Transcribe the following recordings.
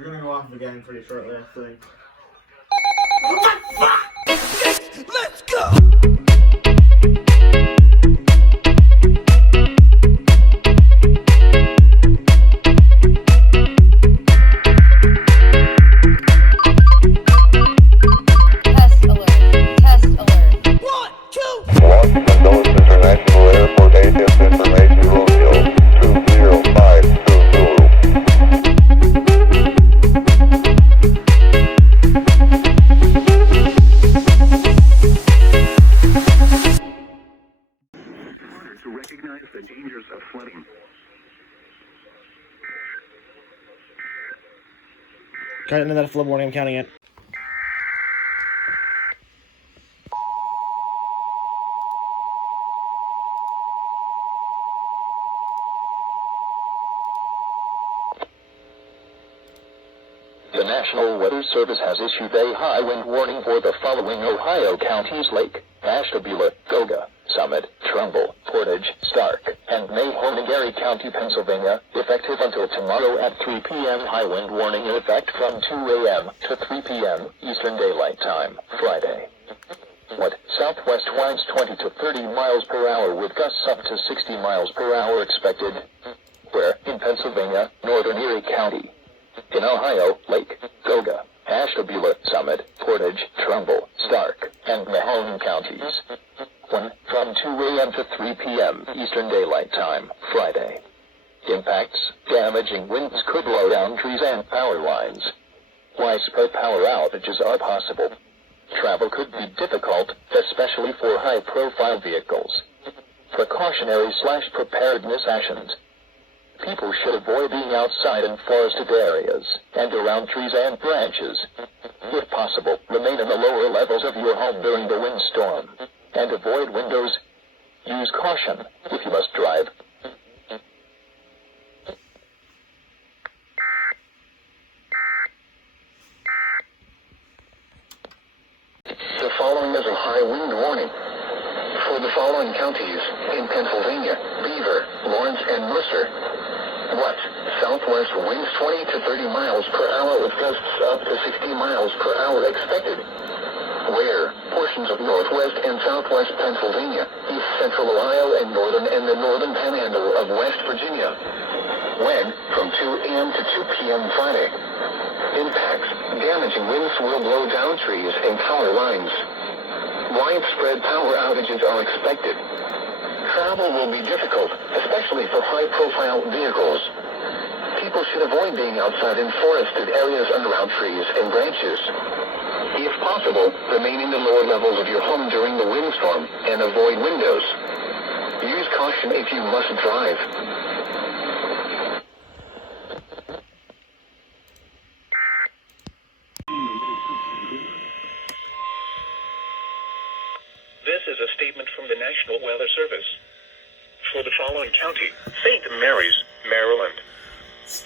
We're gonna go off again pretty shortly, I think. What the fuck? Let's go! Test alert. Test alert. 1, 2. Los Angeles International Airport ATIS information Romeo 20520. To recognize the dangers of flooding. Got into that flood warning, I'm counting it. The National Weather Service has issued a high wind warning for the following Ohio counties: Lake, Ashtabula, Goga, Summit, Trumbull, Portage, Stark, and Mahoning County, Pennsylvania, effective until tomorrow at 3 p.m. High wind warning in effect from 2 a.m. to 3 p.m. Eastern Daylight Time, Friday. What? Southwest winds 20 to 30 miles per hour with gusts up to 60 miles per hour expected. Where? In Pennsylvania, Northern Erie County. In Ohio, Lake, Goga, Ashtabula, Summit, Portage, Trumbull, Stark, and Mahoning counties. 1. From 2 a.m. to 3 p.m. Eastern Daylight Time, Friday. Impacts: damaging winds could blow down trees and power lines. Widespread power outages are possible. Travel could be difficult, especially for high-profile vehicles. Precautionary/preparedness actions. People should avoid being outside in forested areas and around trees and branches. If possible, remain in the lower levels of your home during the windstorm and avoid windows. Use caution if you must drive. The following is a high wind warning. For the following counties in Pennsylvania: Beaver, Lawrence, and Mercer. What? Southwest winds 20 to 30 miles per hour with gusts up to 60 miles per hour expected. Where? Portions of northwest and southwest Pennsylvania, east central Ohio, and the northern panhandle of West Virginia. When? From 2 a.m. to 2 p.m. Friday. Impacts: damaging winds will blow down trees and power lines. Widespread power outages are expected. Travel will be difficult, especially for high-profile vehicles. People should avoid being outside in forested areas and around trees and branches. If possible, remain in the lower levels of your home during the windstorm and avoid windows. Use caution if you must drive. This is a statement from the National Weather Service. For the following county: St. Mary's, Maryland.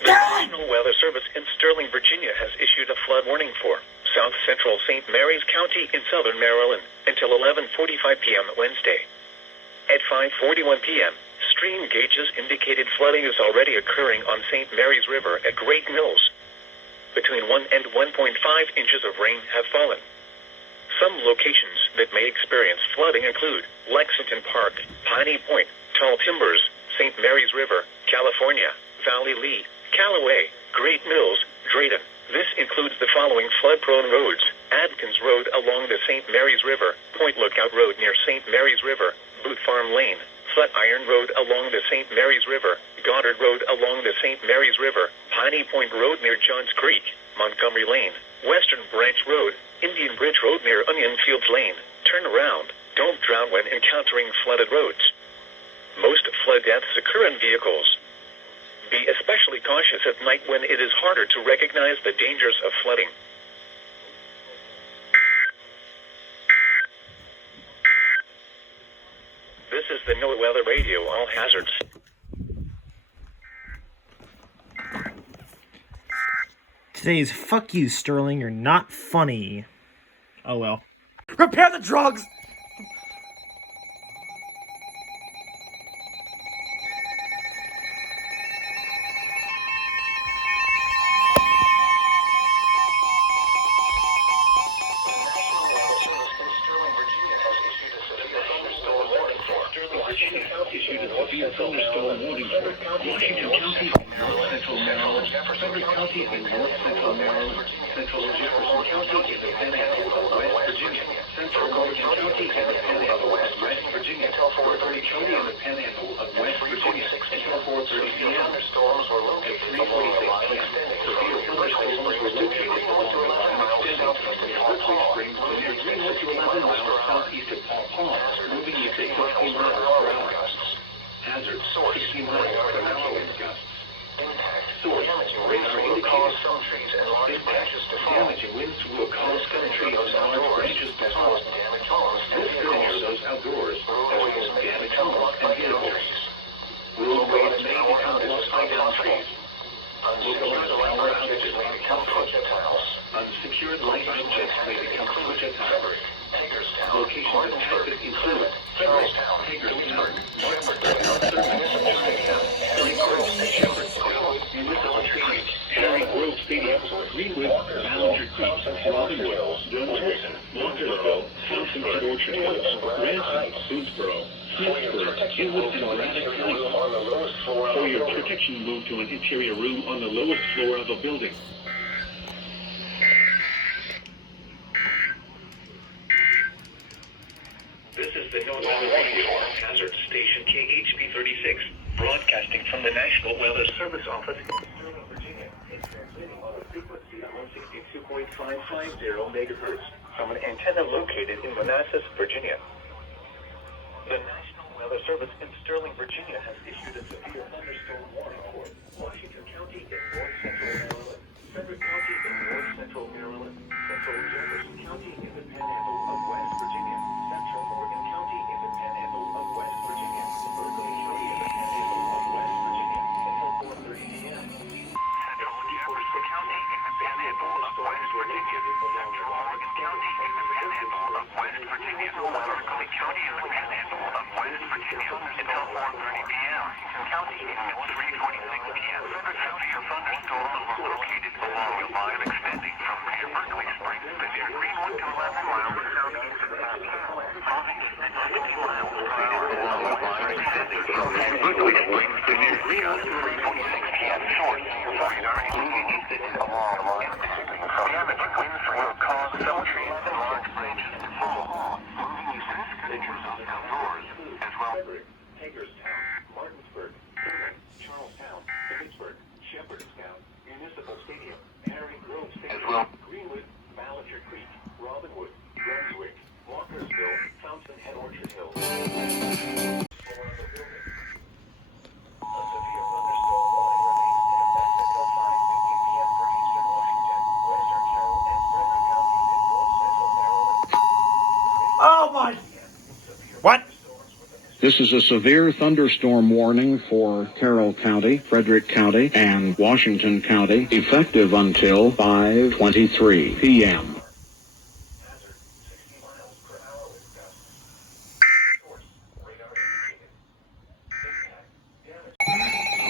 The National Weather Service in Sterling, Virginia has issued a flood warning for South Central St. Mary's County in southern Maryland until 11:45 p.m. Wednesday. At 5:41 p.m., stream gauges indicated flooding is already occurring on St. Mary's River at Great Mills. Between 1 and 1.5 inches of rain have fallen. Some locations that may experience flooding include Lexington Park, Piney Point, Tall Timbers, St. Mary's River, California, Valley Lee, Callaway, Great Mills, Drayton. This includes the following flood-prone roads: Adkins Road along the St. Mary's River, Point Lookout Road near St. Mary's River, Boot Farm Lane, Flatiron Road along the St. Mary's River, Goddard Road along the St. Mary's River, Piney Point Road near Johns Creek, Montgomery Lane, Western Branch Road, Indian Bridge Road near Onion Fields Lane. Turn around. Don't drown when encountering flooded roads. Most flood deaths occur in vehicles. Be especially cautious at night when it is harder to recognize the dangers of flooding. This is the NOAA Weather Radio, all hazards. Today's fuck you, Sterling, you're not funny. Oh well. Repair the drugs! Washington County, Central Maryland, Frederick County in North Central Maryland, Central Jefferson County in the Panhandle of West Virginia, Central Morgan County in the Panhandle of West Virginia, Fort County in the Panhandle of West Virginia, until 4:30 p.m. Thunderstorms were located along the line extending severe thunderstorms were located along the line extending from Berkeley Springs to near Greenwood to 11 miles southeast of Paw Paw, moving east at 15 miles per hour. Hazard, 60 miles per hour wind gusts. Impact, source, radar indicated. Impact, damaging winds will cause some trees and large branches to fall. This could injure those outdoors, as well as damage homes and vehicles. Roadways may become blocked by down trees. Localized power outages may become projectiles. Unsecured light objects may become projectiles. Locations of hazard include Hagerstown, Municipal Trees, Harry Grove Stadium, Greenwood, Ballinger Creek, Robinwood, Brunswick, Walkersville, Thompson and Orchard Hills, Ransom, Boonesboro, Smithsburg, Inwood, and Braddock County. For your protection, move to an interior room on the lowest floor of a building. This is the North Radio Hazard Station KHP 36, broadcasting from the National Weather Service Office in Sterling, Virginia. It's transmitting on a frequency of 162.550 megahertz from an antenna located in Manassas, Virginia. The National Weather Service in Sterling, Virginia has issued a severe thunderstorm warning for Washington County in North Central Maryland, Frederick County in North Central Maryland, Central Jefferson County in the Panhandle of West Virginia, Central Morgan County in the Panhandle of West Virginia, Berkeley County in the Panhandle of West Virginia, until 4:30 p.m. Central Jefferson County in the Panhandle of West Virginia, Central Morgan County in the Panhandle of West Virginia, Berkeley County in the Panhandle of West Virginia, until 4:30 p.m. County until 3:46 p.m. Frederick County thunderstorms were located along the line extending from near Berkeley Springs to near Greenwood to 11 miles southeast of Paw Paw, moving east at 50 miles per hour along the line extending from near Berkeley Springs to near Greenwood to 3:46 p.m. Source, radar indicated along the line extending from damaging winds will cause some trees and large branches to fall, moving east at conditions outdoors, as well as Hagerstown, Martinsburg, Pennington, Charlestown, Pittsburgh, Shepherdstown, Municipal Stadium, Harry Grove Stadium, Greenwood, Ballinger Creek, Robinwood, Brunswick, Walkersville, Thompson and Orchard Hills. A severe thunderstorm warning remains in effect until 5:50 p.m. for eastern Washington, western Carroll, and Frederick counties in north central Maryland. Oh my! What? This is a severe thunderstorm warning for Carroll County, Frederick County, and Washington County, effective until 5:23 p.m.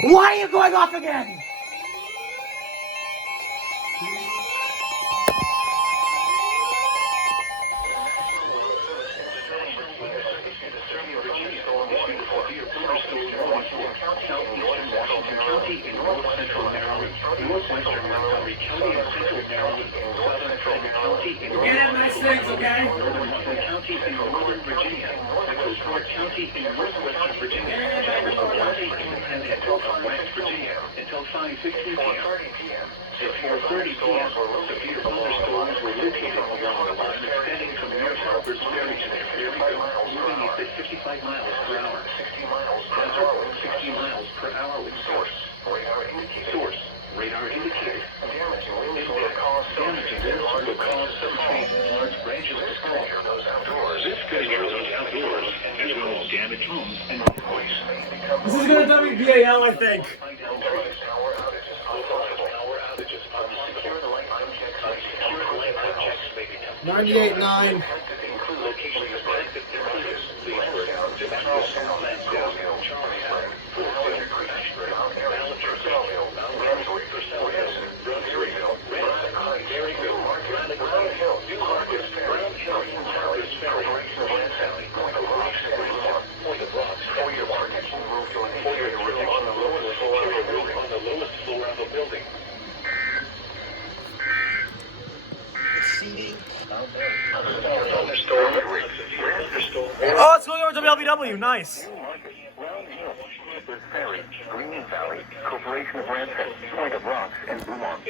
Why are you going off again? County in north central Maryland, northwestern Montgomery County in central Maryland, southern Frederick County in northern County in northern Virginia, Central Fort County in northwestern Virginia, Jefferson County in the Panhandle of West Virginia until 5:15 p.m. At 4:30 p.m., severe thunderstorms were located along the line extending from near Harper's Ferry to near Perryville, moving east at 55 miles per hour. Hazard, 60 miles per hour with source. Radar indicated. Damaging winds will cause some trees and large branches to fall. This could injure those outdoors, as well as damage homes and vehicles. This is gonna WBAL, I think. 98.9. For your protection, move to an interior room on the Oh, it's going over to WLBW. Nice. Green Valley, Corporation of Ransom, Point of Rocks, and Beaumont.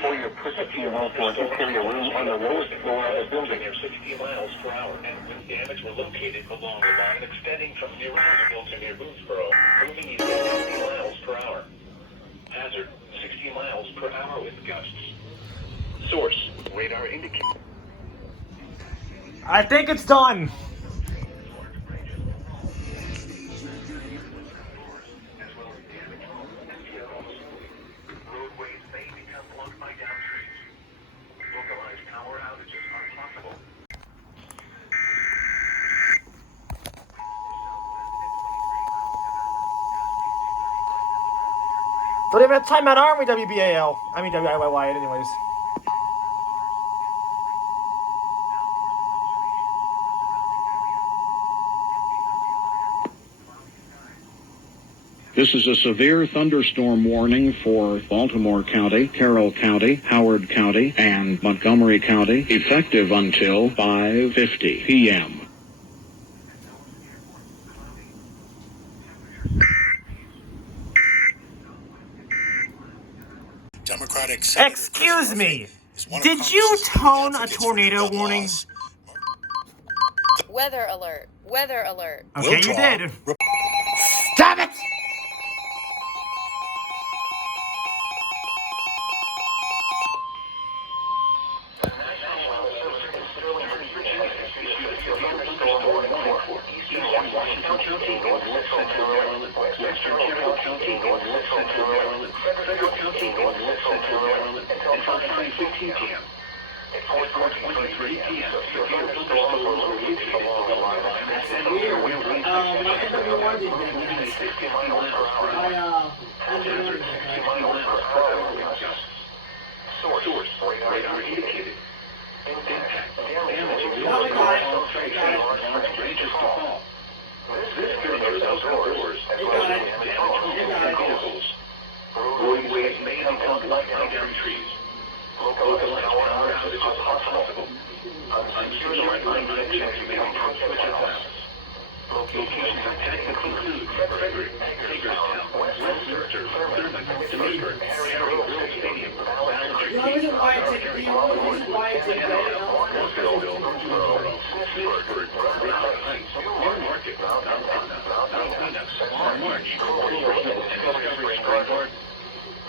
For your protection of all for interior room on the lowest floor of the building. 60 miles per hour, and wind damage were located along the line extending from near Roosevelt to near Boothboro, moving east at 60 miles per hour. Hazard, 60 miles per hour with gusts. Source, radar indicator. I think it's done. Roadways may become blocked by down trees. Localized power outages are possible. Don't even have timeout, aren't we, WBAL? I mean, WIYY, anyways. This is a severe thunderstorm warning for Baltimore County, Carroll County, Howard County, and Montgomery County, effective until 5:50 p.m. Democratic Excuse me. Did you tone a tornado warning? Weather alert. Weather alert. Okay, you did. Stop it! Roadways may become blocked by down trees. Localized power outages are possible. Unsecured line connections may be closed. Locations of technically include Frederick, Hagerstown, Westminster, Thurman, Demeter, Harry World Stadium, Boundary, Belleville, Smithsburg, Heights, Newmarket, March, and Discovery Spring Garden.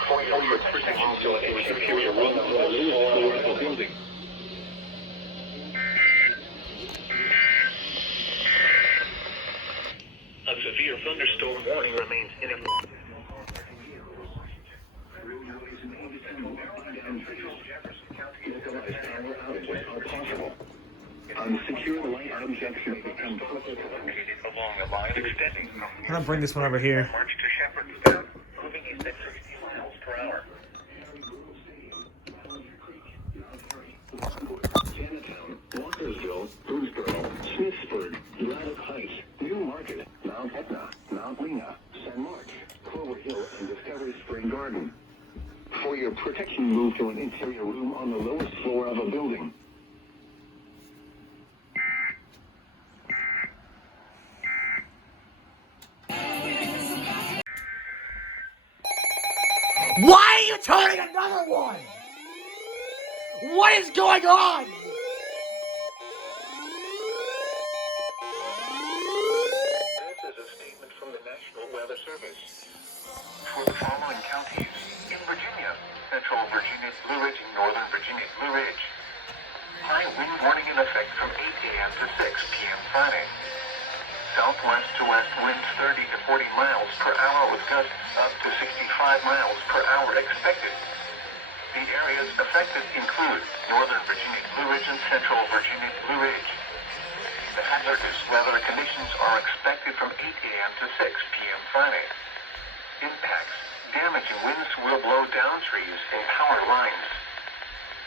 For your protection, so an interior room on the lowest floor of the building. A severe thunderstorm warning remains in effect. Unsecured light objects may become located along the line extending from I'm gonna bring this one over here. March to Shepherdstown, moving east at 60 miles per hour. Chinatown, Walkersville, Boothboro, Smithsburg, Gladys Heights, Newmarket, Mount Etna, Mount Lena, San March, Clover Hill, and Discovery Spring Garden. For your protection, move to an interior room on the lowest floor of a building. Why are you turning another one? What is going on? This is a statement from the National Weather Service. For the following counties, in Virginia, Central Virginia, Blue Ridge, and Northern Virginia, Blue Ridge. High wind warning in effect from 8 a.m. to 6 p.m. Friday. Southwest to west winds 30 to 40 miles per hour with gusts up to 65 miles per hour expected. The areas affected include Northern Virginia, Blue Ridge, and Central Virginia, Blue Ridge. The hazardous weather conditions are expected from 8 a.m. to 6 p.m. Friday. Impacts, damage and winds will blow down trees and power lines.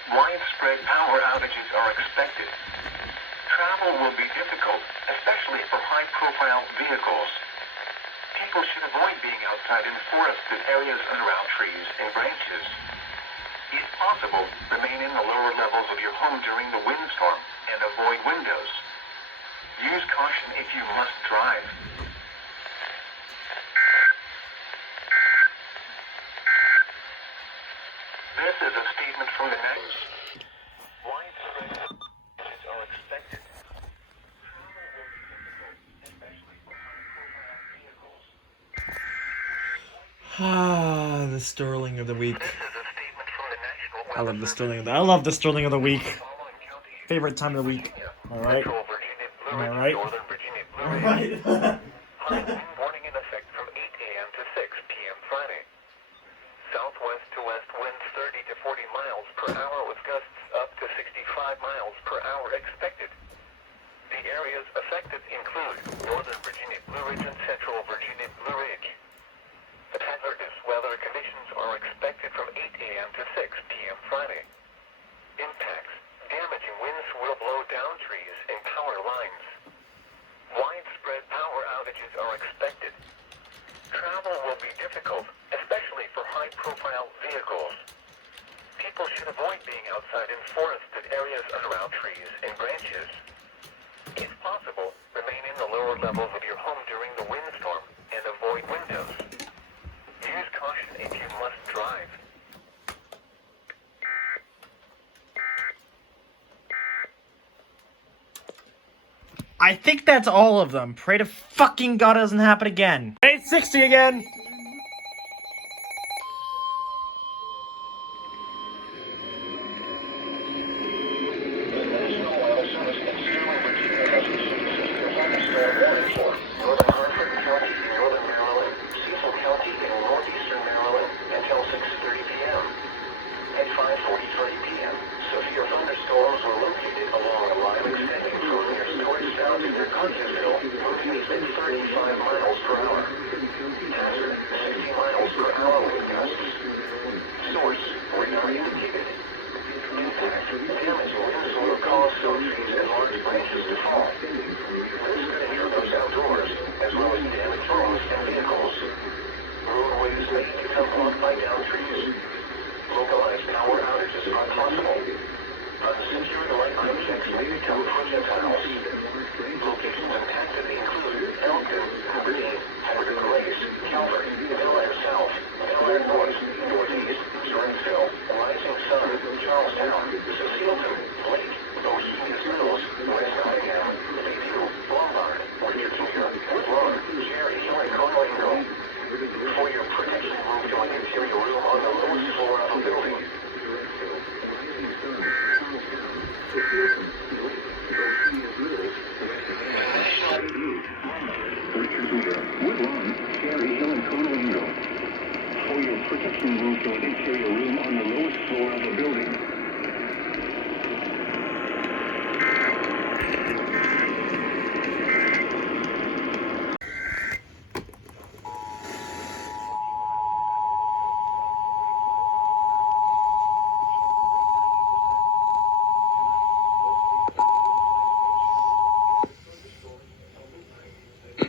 Widespread power outages are expected. Travel will be difficult, especially for high-profile vehicles. People should avoid being outside in forested areas and around trees and branches. If possible, remain in the lower levels of your home during the windstorm and avoid windows. Use caution if you must drive. This is a statement from the news. Widespread outages are expected. Ah, the Sterling of the week. This is a statement from the National I love Weather the Service. Sterling. I love the Sterling of the week. Following counties: Favorite time of the week. All right. Central Virginia, Blue Am I Ridge, right? Northern Virginia, Blue All Ridge. right. High wind warning in effect from 8 a.m. to 6 p.m. Friday. Southwest to west winds 30 to 40 miles per hour with gusts up to 65 miles per hour expected. The areas affected include Northern Virginia, Blue Ridge, and Central Virginia, Blue Ridge. Hazardous weather conditions are expected from 8 a.m. to 6 p.m. Friday. Impacts: damaging winds will blow down trees and power lines. Widespread power outages are expected. Travel will be difficult, especially for high-profile vehicles. People should avoid being outside in forested areas around trees and branches. If possible, remain in the lower levels of your home during the windstorm and avoid windows. Use caution if you must drive. I think that's all of them. Pray to fucking God it doesn't happen again. 860 again.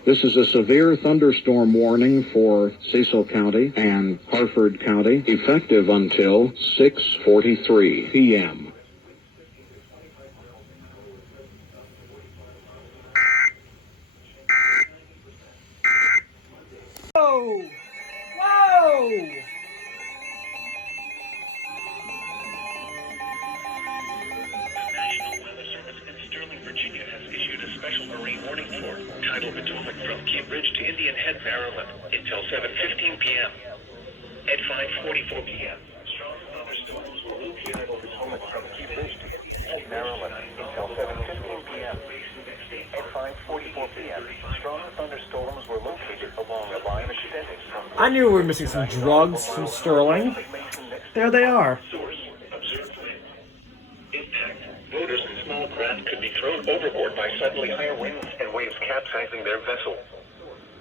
This is a severe thunderstorm warning for Cecil County and Harford County, effective until 6:43 p.m. Whoa! Whoa! National Weather Service in Sterling, Virginia has issued a special marine warning for tidal Potomac from Cape Ridge to Indian Head, Maryland until 7:15 p.m. At 5:44 p.m., strong thunderstorms will located over Potomac from Cape Ridge to Indian Head, Maryland until 7:15 p.m. At 5:44 p.m., strong thunderstorms were located along a line extending from... I knew we were missing some drugs from Sterling. There they are. Source: observed wind. Impact: boaters and small craft could be thrown overboard by suddenly higher winds and waves capsizing their vessel.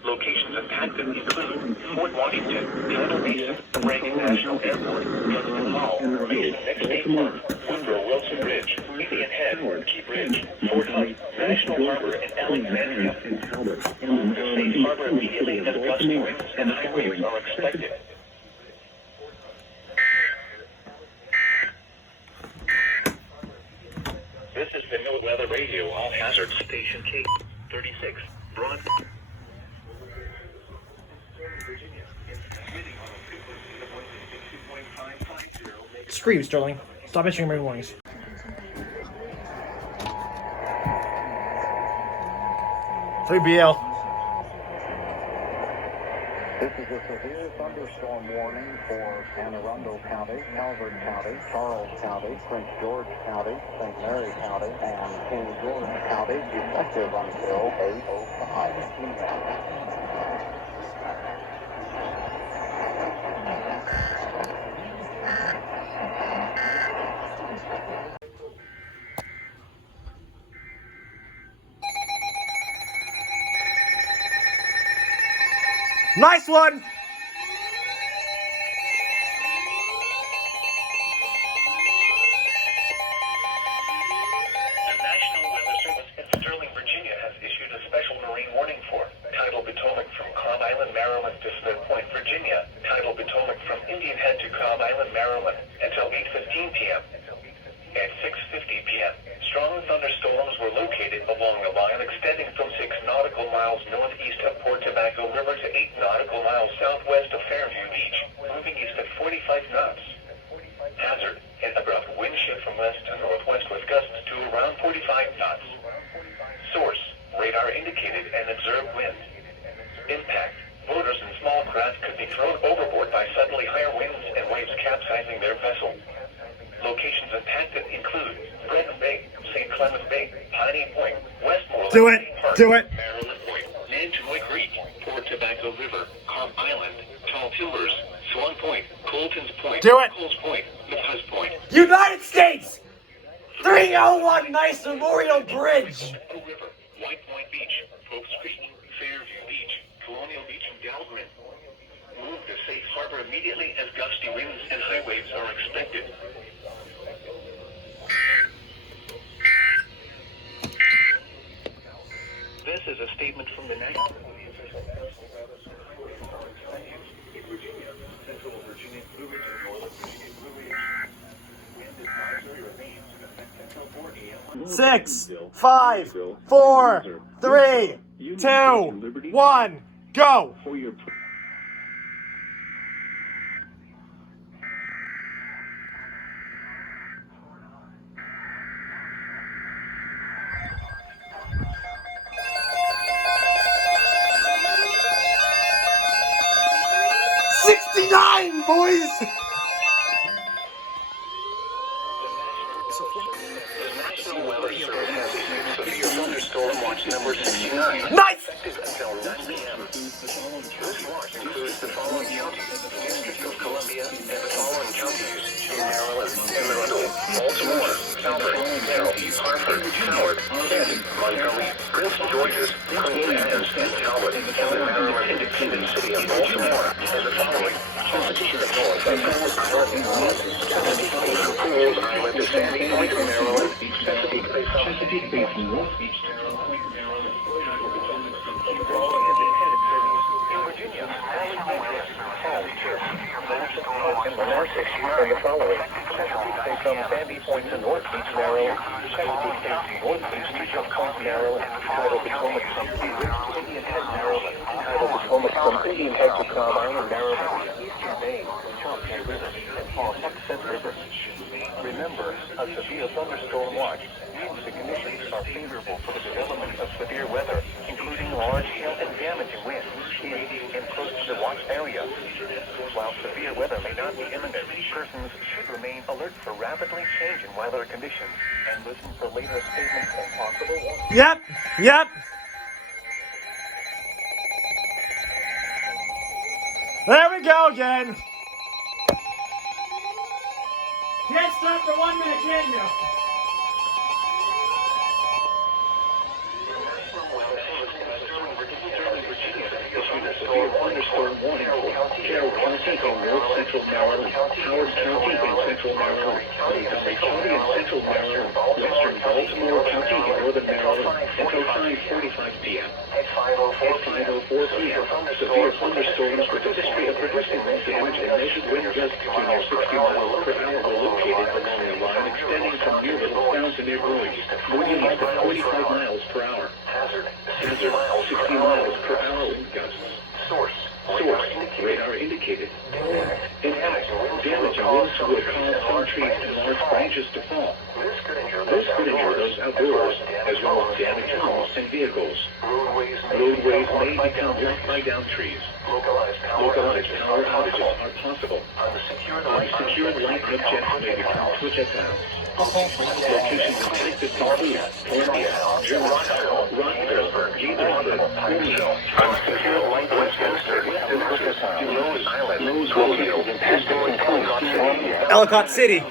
Locations impacted include Fort Washington, Tidal Mesa, Reagan National Airport, Preston Hall, Mason Next State Park, Woodrow Wilson Bridge, Indian Head, Key Bridge, Fort Hunt, National Harbor, and Alexandria. The safe harbor immediately as gust winds and high waves are expected. This is the No Weather Radio All Hazard Station K36. Broad. Screw you, Sterling. Stop issuing my warnings. BL. This is a severe thunderstorm warning for Anne Arundel County, Calvert County, Charles County, Prince George County, St. Mary County, and King George County, effective until 8:05 p.m. Nice one! The National Weather Service in Sterling, Virginia has issued a special marine warning for Tidal Potomac from Cobb Island, Maryland to Smith Point, Virginia. Tidal Potomac from Indian Head to Cobb Island, Maryland until 8:15 p.m. At 6:50 p.m., strong thunderstorms were located along the line extending from 6 nautical miles northeast of Port Tobacco River to 8 nautical miles southwest of Fairview Beach, moving east at 45 knots. Hazard, an abrupt wind shift from west to northwest with gusts to around 45 knots. Source, radar indicated and observed wind. Impact, boaters and small craft could be thrown overboard by suddenly higher winds and waves capsizing their vessel. Locations impacted include Golden Bay, St. Clement Bay, Piney Point, Westmoreland, Do it! Park, Do it! Maryland Point, Nantucket Creek, Port Tobacco River, Cobb Island, Tall Timbers, Swan Point, Colton's Point, Do it! Coles Point, Lipaz Point, United States! 301 Nice Memorial Bridge! River, White Point Beach, Popes Creek, Fairview Beach, Colonial Beach, and Dalgman. Move to safe harbor immediately as gusty winds and high waves are expected. This is a statement from the National Virginia, Central Virginia, Blue Ridge, and Northern Virginia, Blue Ridge. And advisory remains in effect until 4 a.m. 6, 5, 4, 3, 2, 1, go! For your 69, boys! The National Weather Service has issued severe thunderstorm watch number 69. Nice! Effective until 9 p.m. This watch includes the following counties: District of Columbia and the following counties in Maryland: Anne Arundel, Baltimore, Calvert, Merrill, Hartford, Howard, Kent, Montgomery, Prince George's, Queen Anne's, and Talbot, and the Maryland independent city of Baltimore, and the following: Chesapeake Falls, Pools Island to Sandy Point, Maryland, Chesapeake Bay, Chesapeake Bay, North Beach, Maryland, and the following: Chesapeake Bay from Sandy Point to North Beach, Maryland, Chesapeake Bay to North Beach to Jump Point, Maryland, Tidal Potomac from Indian Head, Maryland, Tidal Potomac from Indian Head to Cobb Island, Maryland, Eastern Bay, Chumphon River, and Pawtucket River. Remember, a severe thunderstorm watch means the conditions are favorable for the development of severe weather, including large hail and damaging winds in and close to the watch area. While severe weather may not be imminent, persons should remain alert for rapidly changing weather conditions and listen for later statements and possible warnings. Yep. There we go again. Can't stop for 1 minute, can you? thunderstorm warning for Carroll County and North Central Maryland, Howard County and Central Maryland, Montgomery County and Central Maryland, Western Baltimore County and Northern Maryland, until 5:45 p.m. At 5:04 p.m., severe thunderstorms with a history of producing wind damage and measured wind gusts to near 60 miles per hour were located along the line extending from near the 1,000 and they're growing. Moving east at 45 miles per hour. Hazard 60 miles per hour wind gusts. Source. Radar indicated. Impact. Damage and winds will cause some trees and large branches to fall. This could injure those outdoors, as well as damage homes and vehicles. Roadways may become blocked by downed trees. Localized power outages are possible. Unsecured light objects may become projectiles. Locations affected include Columbia, Rockville, Gaithersburg, Pullman. Unsecured light objects Ellicott City.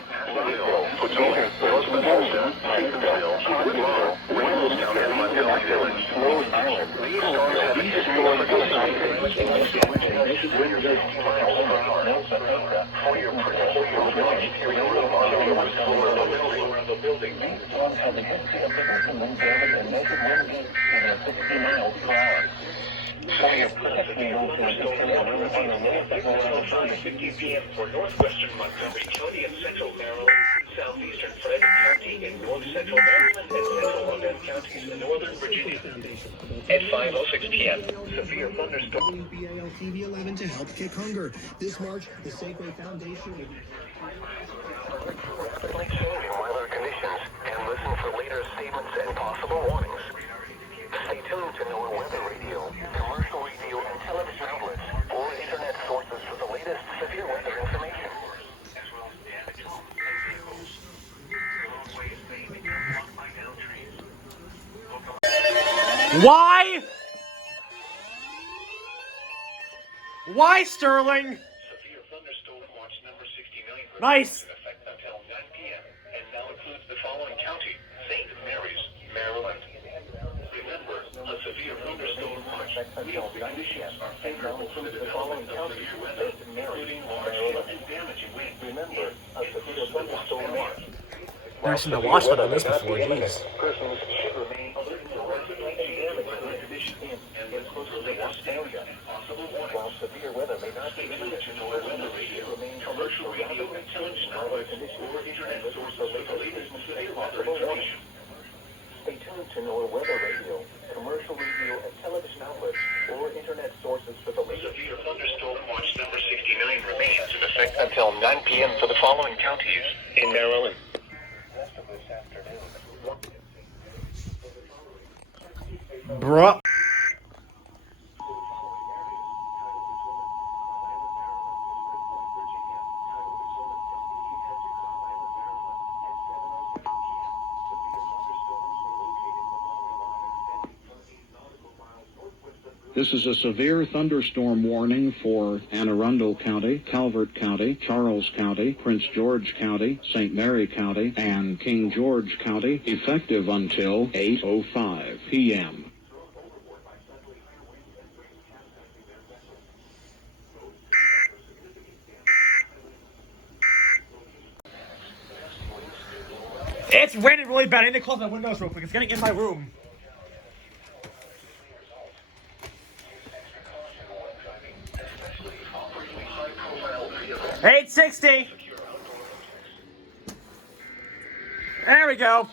For northwestern Montgomery County and central Maryland, southeastern Frederick County and north central Maryland and central Logan counties in northern Virginia. At 5:06 p.m., severe thunderstorm. BAL TV 11 to help kick hunger. This March, the Safeway Foundation will be Rapidly changing weather conditions and listen for later statements and possible warnings. Stay tuned to NOAA Weather Radio, commercial radio and television outlets, or internet sources for the latest severe weather information. Why? Why, Sterling? Severe thunderstorm watch number 69 Nice. in effect until 9 p.m. and now includes the following county: St. Mary's, Maryland. Remember, a severe thunderstorm watch until conditions are favorable for the following counties, including large hail and damaging winds. Remember, a severe thunderstorm watch. Never seen the watch button on this before, jeez. Persons should remain alert to rapidly damaging weather conditions and live close to the watch area. Possible warnings. While severe weather may not be limited to NOAA Weather Radio, commercial radio and television outlets or internet sources for the latest severe weather information. Stay tuned to NOAA Weather Radio, commercial radio and television outlets or internet sources for the latest. Severe thunderstorm watch number 69 remains in effect until 9 p.m. for the following counties in Maryland. Bruh. This is a severe thunderstorm warning for Anne Arundel County, Calvert County, Charles County, Prince George County, St. Mary County, and King George County, effective until 8:05 p.m. It's raining really bad. I need to close my windows real quick. It's getting in my room. $860. There we go.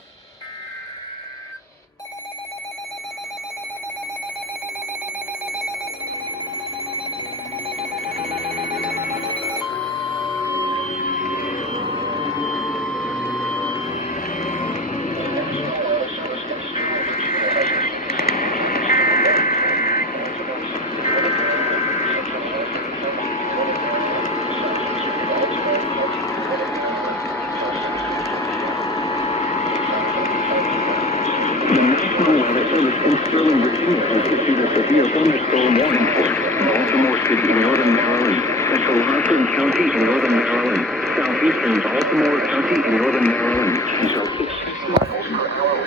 Sterling, Virginia has issued a severe thunderstorm warning for Baltimore City, northern Maryland, central Rockland County in northern Maryland, southeastern Baltimore County in northern Maryland, until 60 miles per hour.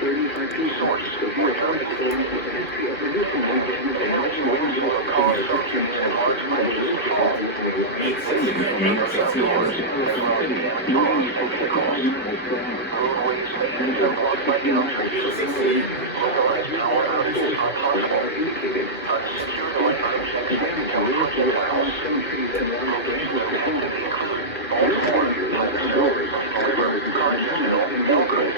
30 source severe thunderstorms with a history of resistant winds and heavy winds will cause substance and large winds to fall. Moving east across roadways and blocked by trees. Localized power outages are possible. Unsecured electric to relocate house and trees and locations within the Baltimore, Missouri, River, Cardinal, and Milford.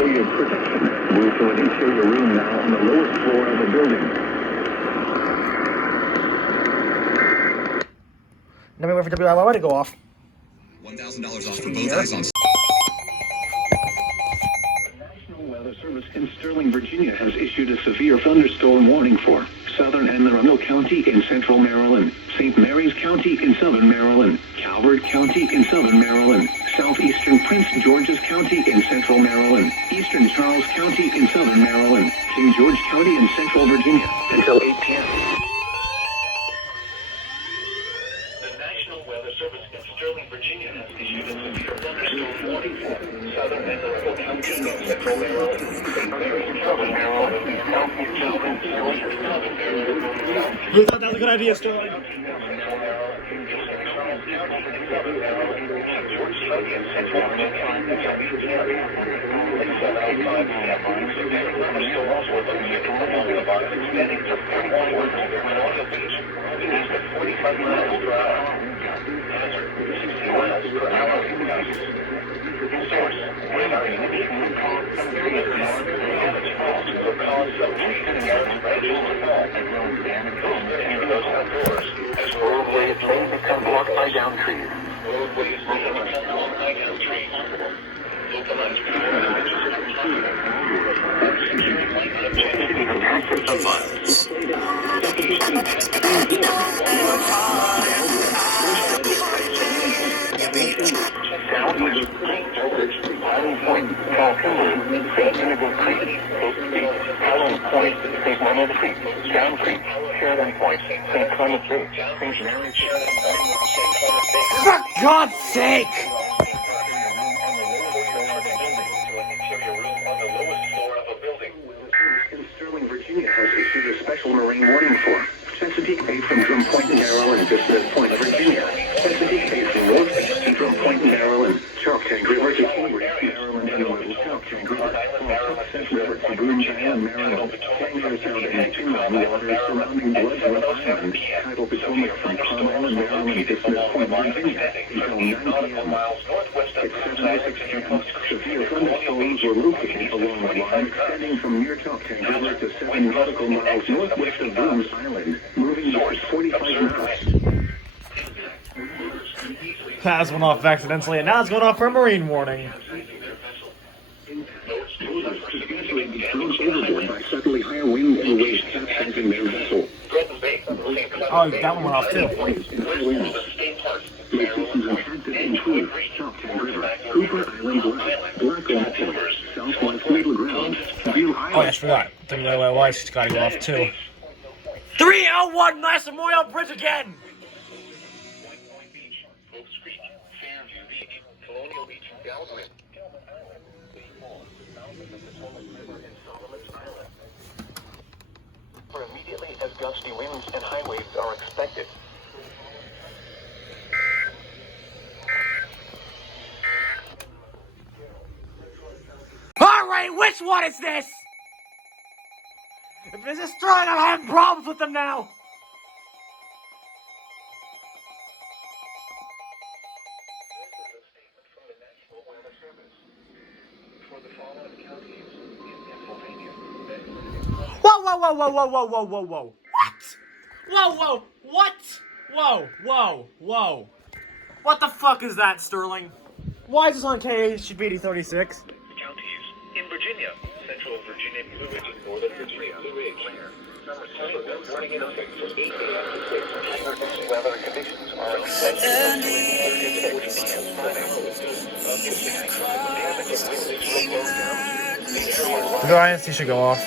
for your protection. Move to an interior room now on the lowest floor of the building. Now we wait for WIY to go off. $1,000 off for both eyes on. The National Weather Service in Sterling, Virginia has issued a severe thunderstorm warning for southern Anne Arundel County in central Maryland, St. Mary's County in southern Maryland, Calvert County in southern Maryland, southeastern Prince George's County in central Maryland, eastern Charles County in southern Maryland, King George County in central Virginia until 8 p.m. The National Weather Service in Sterling, Virginia has issued a severe thunderstorm warning for southern Anne Arundel County in central Maryland, St. Mary's in southern Maryland, southeastern Prince George's in southern Maryland. Who thought that was a good idea, Sterling? As roadways may become blocked by down trees. Roadways may become blocked by down trees. Localized The violence. Southwest, George, Island Point, Calhoun, St. Inigo Creek, Coast Creek, Allen Point, St. Leonard Creek, Down Creek, Sheridan Point, St. Clement Bay, St. Mary's, For God's sake! in Sterling, Virginia has issued a special marine warning for Chesapeake Bay from Drum Point, Maryland to Smith Point, Virginia. Chesapeake Bay from northeast to Drum Point, Maryland. Choptank River to Cambridge, Maryland, and Little Choptank River. Tuxet River to Boones Island, Maryland. Canyon Sound and inland waters surrounding Bloodsworth Island. Tidal Potomac from Palm Island, Maryland to Smith Point, Virginia. Until 9 p.m. At 7:06 p.m., severe thunderstorms were located along the line extending from near Choptank River to 7 nautical miles northwest of Boones Island, moving north 45 knots. That went off accidentally, and now it's going off for a marine warning. Substantially be thrown overboard by suddenly higher winds and waves capsizing their vessel. Oh, that one went off too. Locations impacted include Choptank River, Cooper Island West, Black Oak, Southwest Middle Ground, View Island. Oh, yes, forgot. WIY's got to go off too. 301 Mass Memorial Bridge again! For immediately as gusty winds and high waves are expected. Alright, which one is this? If this is Sterling, I'm having problems with them now! Whoa, whoa, whoa, whoa, whoa, whoa, whoa, whoa, whoa. What? Whoa, whoa, what? Whoa, whoa, whoa. What the fuck is that, Sterling? Why is this on KHB 36? Counties in Virginia, central Virginia, Blue Ridge, northern Virginia, Blue Ridge. Warning in effect from 8 a.m. to 6. Weather conditions are expected. The INC should go off.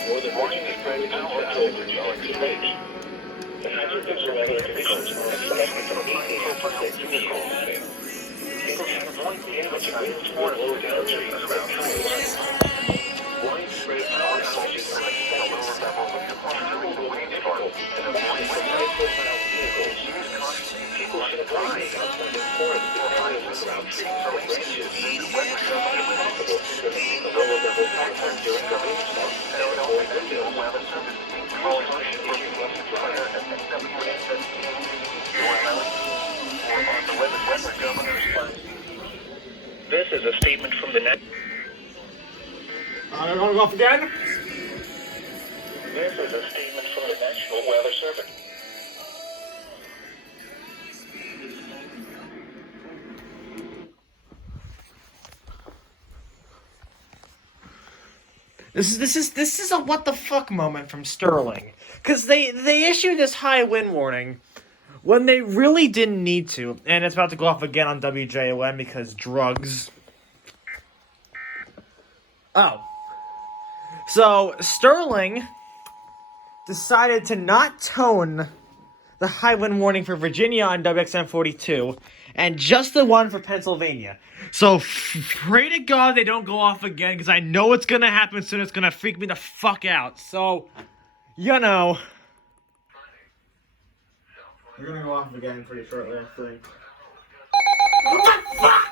This is a statement from the I'm gonna go off again. This is a statement from the National Weather Service. This is a what the fuck moment from Sterling, because they issued this high wind warning when they really didn't need to, and it's about to go off again on WJOM because drugs. Oh, so Sterling decided to not tone the high wind warning for Virginia on WXM 42, and just the one for Pennsylvania. So pray to God they don't go off again, because I know it's gonna happen soon. It's gonna freak me the fuck out. So, you know. They're gonna go off again pretty shortly, I think. What the fuck?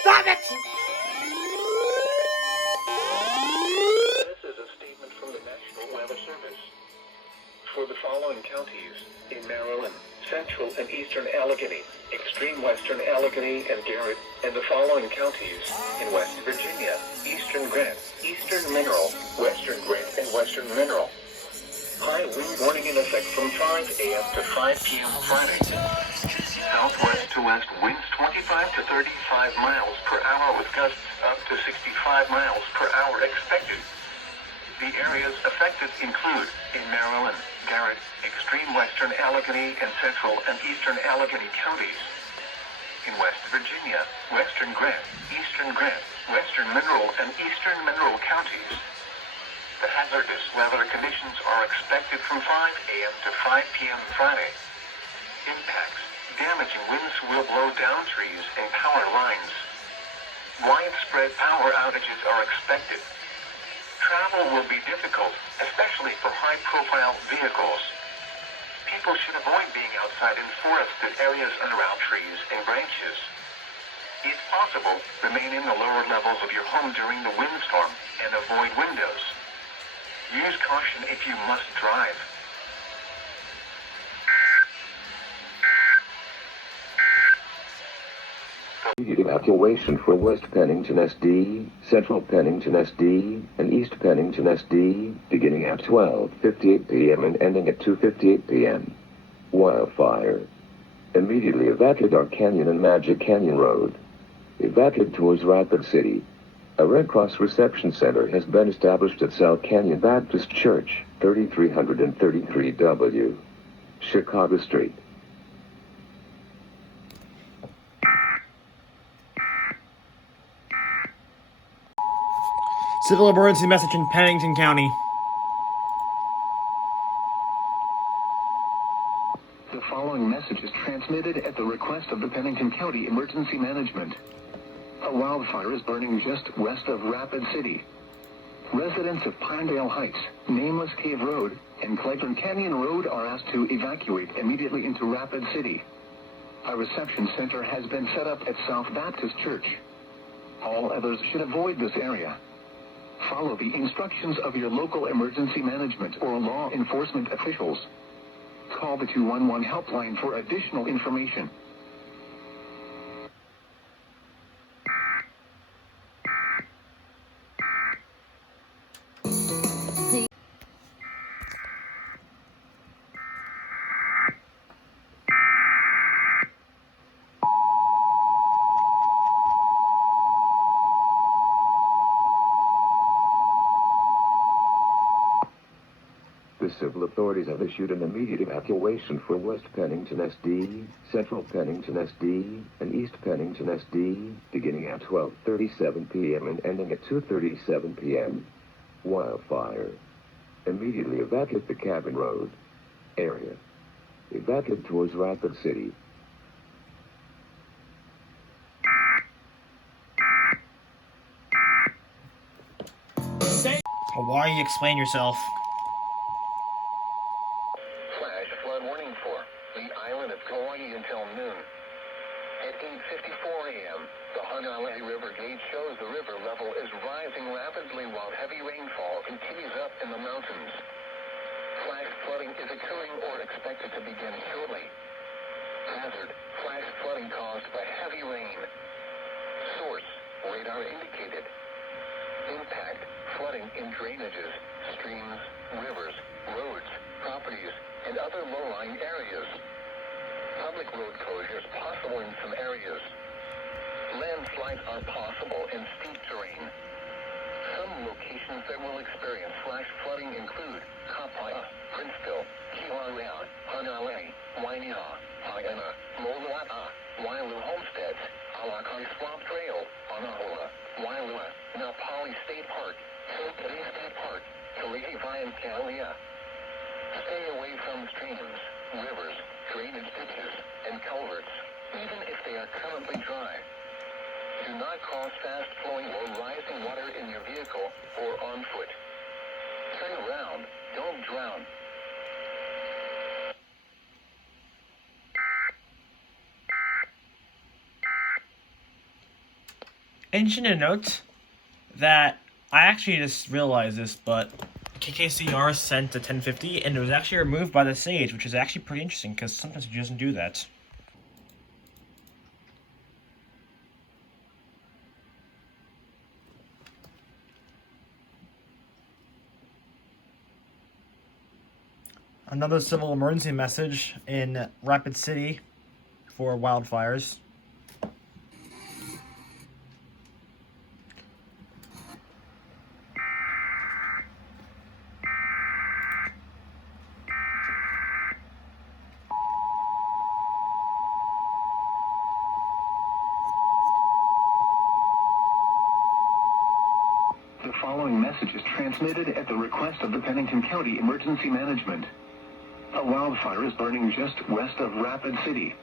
Stop it! This is a statement from the National Weather Service. For the following counties in Maryland, Central and Eastern Allegheny, Extreme Western Allegheny and Garrett, and the following counties in West Virginia, Eastern Grant, Eastern Mineral, Western Grant, and Western Mineral. High wind warning in effect from 5 a.m. to 5 p.m. Friday. Southwest to west winds 25 to 35 miles per hour with gusts up to 65 miles per hour expected. The areas affected include in Maryland, Garrett, Extreme Western Allegheny, and Central and Eastern Allegheny counties. In West Virginia, Western Grant, Eastern Grant, Western Mineral, and Eastern Mineral counties. The hazardous weather conditions are expected from 5 a.m. to 5 p.m. Friday. Impacts: damaging winds will blow down trees and power lines. Widespread power outages are expected. Travel will be difficult, especially for high-profile vehicles. People should avoid being outside in forested areas and around trees and branches. If possible, remain in the lower levels of your home during the windstorm and avoid windows. Use caution if you must drive. Evacuation for West Pennington SD, Central Pennington SD, and East Pennington SD, beginning at 12:58 p.m. and ending at 2:58 p.m. Wildfire. Immediately evacuate Dark Canyon and Magic Canyon Road. Evacuate towards Rapid City. A Red Cross reception center has been established at South Canyon Baptist Church, 3333 W. Chicago Street. Civil emergency message in Pennington County. The following message is transmitted at the request of the Pennington County Emergency Management. A wildfire is burning just west of Rapid City. Residents of Pinedale Heights, Nameless Cave Road, and Clayton Canyon Road are asked to evacuate immediately into Rapid City. A reception center has been set up at South Baptist Church. All others should avoid this area. Follow the instructions of your local emergency management or law enforcement officials. Call the 211 helpline for additional information. The civil authorities have issued an immediate evacuation for West Pennington SD, Central Pennington SD, and East Pennington SD, beginning at 12:37 p.m. and ending at 2:37 p.m. Wildfire. Immediately evacuate the Cabin Road area. Evacuate towards Rapid City. Hawaii, explain yourself. Flash flood warning for the island of Kauai until noon. At 8:54 a.m., the Honolulu River gauge shows the river level is rising rapidly while heavy rainfall continues up in the mountains. Flash flooding is occurring or expected to begin shortly. As hazard, flash flooding caused by heavy rain. Source, radar indicated. Impact, flooding in drainages, streams, rivers, roads, properties, and other low-lying areas. Public road closures possible in some areas. Landslides are possible in steep terrain. Some locations that will experience flash flooding include Kapaya, Princeville, Kilaria, Hanalei, Wainia, Haiana, Molua'a, Wailu Homesteads, Alakai Swamp Trail, Anahola, Wailua, Napali State Park, Sokari State Park, Kalihi Vian Kalia. Stay away from streams, rivers, drainage ditches, and culverts, even if they are currently dry. Do not cross fast-flowing or rising water in your vehicle or on foot. Turn around, don't drown. Interesting to note that I actually just realized this, but KKCR sent to 1050 and it was actually removed by the Sage, which is actually pretty interesting because sometimes it doesn't do that. Another civil emergency message in Rapid City for wildfires. The following message is transmitted at the request of the Pennington County Emergency Management. A wildfire is burning just west of Rapid City.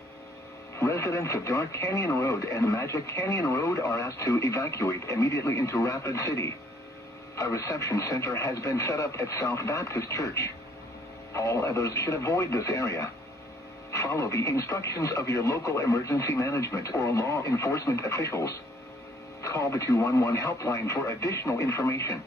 Residents of Dark Canyon Road and Magic Canyon Road are asked to evacuate immediately into Rapid City. A reception center has been set up at South Baptist Church. All others should avoid this area. Follow the instructions of your local emergency management or law enforcement officials. Call the 211 helpline for additional information.